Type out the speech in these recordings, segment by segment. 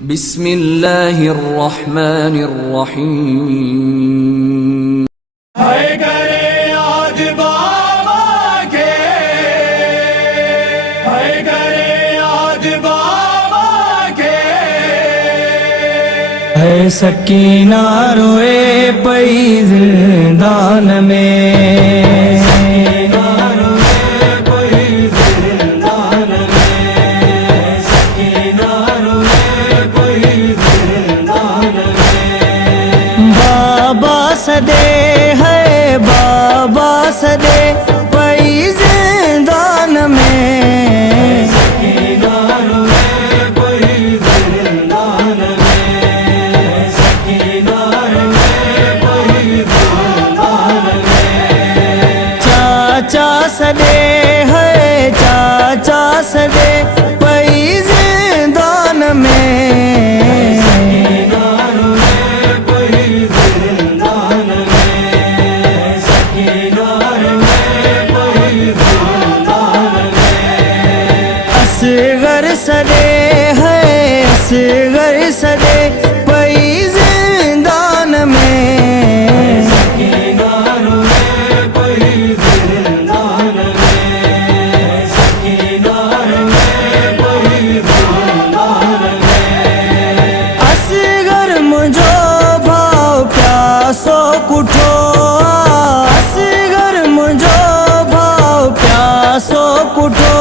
बिस्मिल्लाहिर्रहमानिर्रहीम। हाय करे याद बाबा के, हाय करे याद बाबा के। है सकीना रोए पई जिंदान में, सदे है बाबा सदे पई जिंदान में। सकीना रोए पई जिंदान में, सकीना रोए पई जिंदान में। चाचा सदे है चाचा सदे पई जिंदान में। असगर सदे है असगर सदे पई जिंदान में। सकीना रोए पई जिंदान में, सकीना रोए पई जिंदान में। असगर मुझो भाव प्यासो कुठो, असगर मुझो भाव प्यासो कुठो।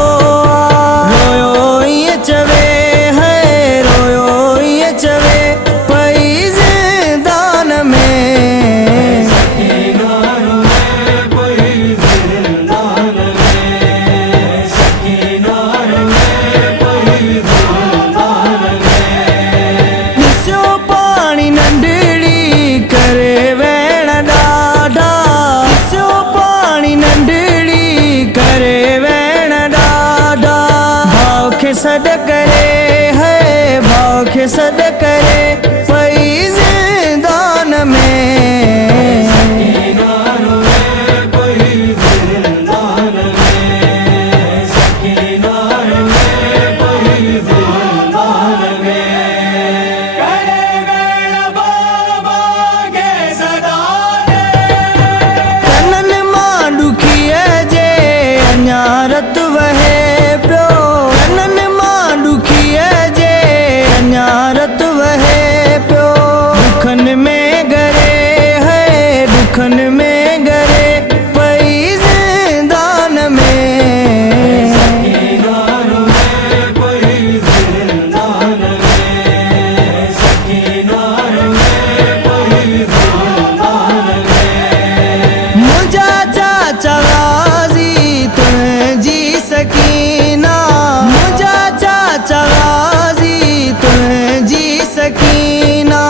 सद करे है भाव के सद करे पई जिंदान में। सकीना रोए पई जिंदान में, सकीना रोए पई जिंदान में। करे वेण बाबा के सदा दे, कनन मां दुखिए जे अन्यारत वहे प्यो। न्यारत वहे प्यो दुखन में गरे है दुखन में गरे पई जिंदान में। सकीना रोए पई जिंदान में, सकीना रोए पई जिंदान में। मुझा चाचा गाजी तुझी सकीना, मुझा चाचा सकीना।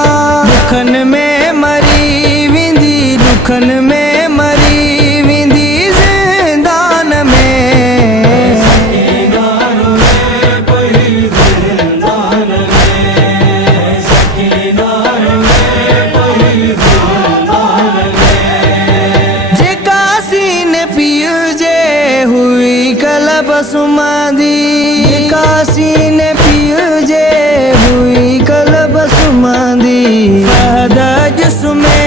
दुखन में मरी विंदी दुखन में मरी विंदी जिंदान में। सकीना रोए पई जिंदान में, सकीना रोए पई जिंदान में। जेका सीन पियो जे हुई कलब सुमादी, जेका सीन पियो जे हुई कलब सुमादी। फहद जिस्म में